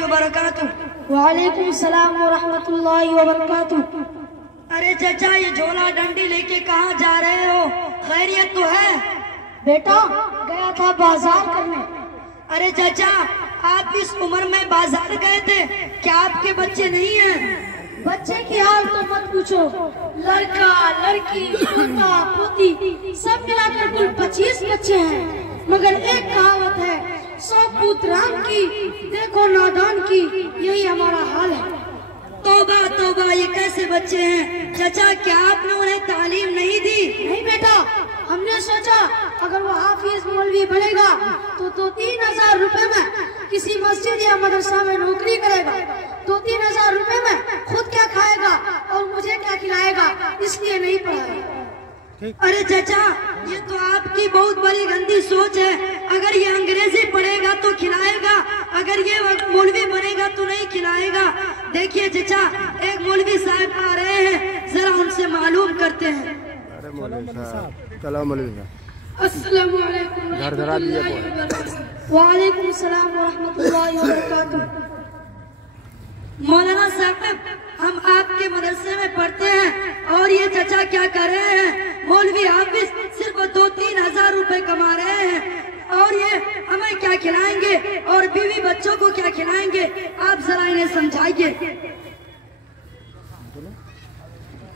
वबरकातुह। वालेकुम अस्सलाम वरहमतुल्लाहि वबरकातुह। अरे चाचा, ये झोला डंडी लेके कहाँ जा रहे हो? खैरियत तो है? बेटा गया था बाजार करने। अरे चाचा, आप इस उम्र में बाजार गए थे, क्या आपके बच्चे नहीं हैं? बच्चे की हाल तो मत पूछो, लड़का लड़की पोता पोती सब मिलाकर कुल 25 बच्चे हैं। मगर एक कहावत है, 100 पूत राम की देखो नादान की, यही हमारा हाल है। तौबा तौबा, ये कैसे बच्चे हैं? चाचा, क्या आपने उन्हें तालीम नहीं दी? नहीं बेटा, हमने सोचा अगर वो हाफिज मौलवी बनेगा तो 2-3 हजार रुपए में किसी मस्जिद या मदरसा में नौकरी करेगा, 2-3 हजार रुपए में खुद क्या खाएगा और मुझे क्या खिलाएगा, इसलिए नहीं पढ़ाया। अरे चाचा, ये तो आपकी बहुत बड़ी गंदी सोच है। अगर ये अंग्रेजी पढ़ेगा तो खिलाएगा, अगर ये मौलवी बनेगा तो नहीं खिलाएगा। देखिए चाचा, एक मौलवी साहब आ रहे हैं, जरा उनसे मालूम करते हैं। अरे मौलवी साहब, चलो मौलवी साहब। अस्सलामु अलैकुम रहमतुल्लाहि व बरकातुहू। वालेकुम सलाम व रहमतुल्लाहि व बरकातुहू। मौलाना साहब, हम आपके मदरसे में पढ़ते हैं और ये चाचा क्या कर रहे हैं? मौलवी हाफिज सिर्फ 2-3 हजार रुपए कमा रहे हैं और ये हमें क्या खिलाएंगे और बीवी बच्चों को क्या खिलाएंगे? आप जरा इन्हें समझाइए।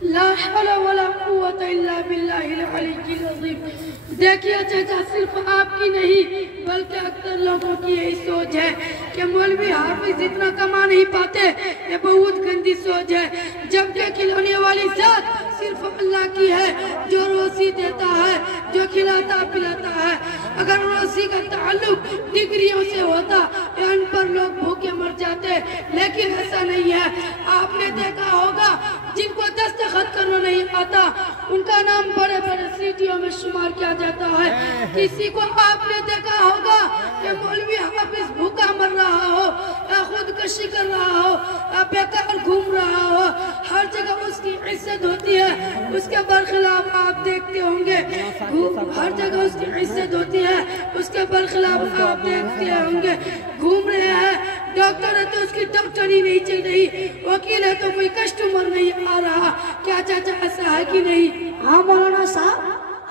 ला हौला वला कुव्वता इल्ला बिल्लाहिल अलीय्यिल अज़ीम। देखिए चाचा, सिर्फ आपकी नहीं बल्कि अक्सर लोगों की यही सोच है कि मौलवी हाफिज इतना कमा नहीं पाते, ये बहुत गंदी सोच है। जबकि खिलाने वाली जात सिर्फ अल्लाह की है, जो रोज़ी देता है, जो खिलाता पिलाता है। अगर रोज़ी का ताल्लुक डिग्रियों से होता तो अनपढ़ लोग भूखे मर जाते, लेकिन ऐसा नहीं है। आपने देखा होगा जिनको दस्तखत करना नहीं आता उनका नाम बड़े बड़े सीटियों में शुमार किया जाता है। किसी को आपने देखा होगा कि मौलवी हाफिज भूखा मर रहा हो या खुदकशी कर रहा हो या बेकार घूम रहा हो, हर जगह उसकी इज्जत होती है, उसके बरखिलाफ आप देखते होंगे। हर जगह उसकी इज्जत होती है, उसके बरखिलाफ आप देखते होंगे। घूम रहे हैं, डॉक्टर है तो उसकी डॉक्टरी नहीं चल रही, वकील है तो कोई कस्टमर नहीं आ रहा। क्या चाचा ऐसा है कि नहीं? हाँ मौलाना साहब,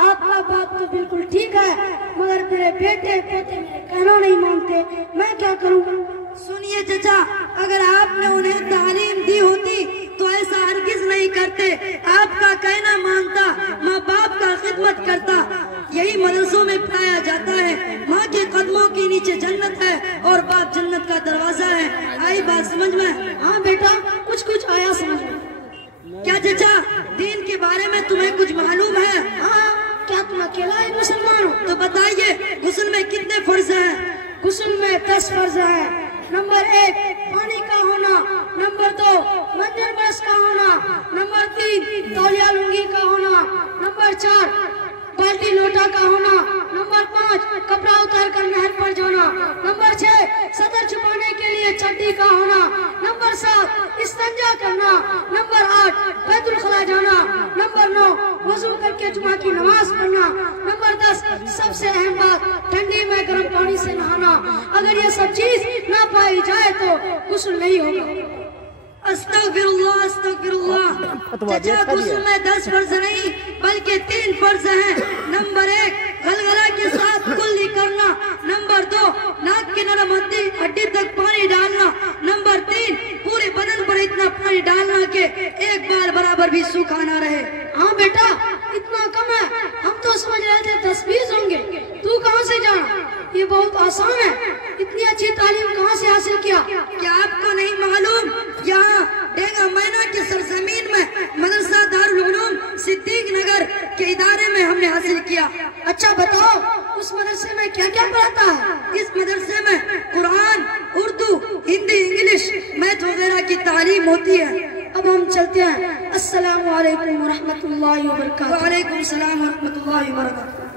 आपका बात तो बिल्कुल ठीक है, मगर मेरे बेटे पोते मेरे कहना नहीं मानते, मैं क्या करूँ? सुनिए चाचा, अगर आपने उन्हें तालीम दी होती तो ऐसा हरगिज नहीं करते। आपका कहना मानता, माँ बाप का खिदमत करता। यही मदरसों में पढ़ाया जाता है, माँ के कदमों के नीचे जन्नत है और बाप जन्नत का दरवाजा है। आई बात समझ में? हाँ बेटा, कुछ आया समझ में। क्या चाचा, दीन के बारे में तुम्हें कुछ मालूम है? हाँ, क्या तुम अकेला ही मुसलमान हो? तो बताइए, गुस्ल में कितने फर्ज हैं? गुस्ल में 10 फर्ज है। नंबर 1 पानी का होना, नंबर 2 मंजर ब्रश का होना, नंबर 3 तौलिया लुंगी का होना, नंबर 4 बाल्टी लोटा का होना, नंबर 5 कपड़ा उतार कर नहर पर जाना, नंबर 6 सतर छुपाने के लिए चड्डी का होना, नंबर 7 इस्तंजा करना, नंबर 8 बैतुल खला जाना, नंबर 9 वजू करके जुमा की नमाज पढ़ना, नंबर 10 सबसे अहम बात ठंडी में गर्म पानी से नहाना। अगर ये सब चीज ना पाई जाए तो गुस्ल नहीं होगा। अस्तगफिरुल्लाह अस्तगफिरुल्लाह। चाचा, गुस्ल में 10 फर्ज नहीं बल्कि 3 फर्ज हैं। नंबर 1 गलगला के साथ कुल्ली करना, नंबर 2 नाक की नरम हड्डी तक पानी डालना, नंबर 3 पूरे बदन पर इतना पानी डालना कि एक बार बराबर भी सूखा ना रहे। हाँ बेटा, इतना कम है, हम तो समझ रहे थे 10-20 होंगे। तू कहाँ से जाना? ये बहुत आसान है। इतनी अच्छी तालीम कहाँ से हासिल किया? क्या आपको नहीं मालूम? यहाँ डेगा मैना की सरजमीन में मदरसा दारुल उलूम सिद्दीक नगर के इदारे में हमने हासिल किया। अच्छा बताओ, उस मदरसे में क्या क्या पढ़ाता है? इस मदरसे में कुरान, उर्दू, हिंदी, इंग्लिश, मैथ वगैरह की तालीम होती है। अब हम चलते हैं। अस्सलामु अलैकुम व रहमतुल्लाहि व बरकातुहू। वालेकुम सलाम व रहमतुल्लाहि व बरकातुहू।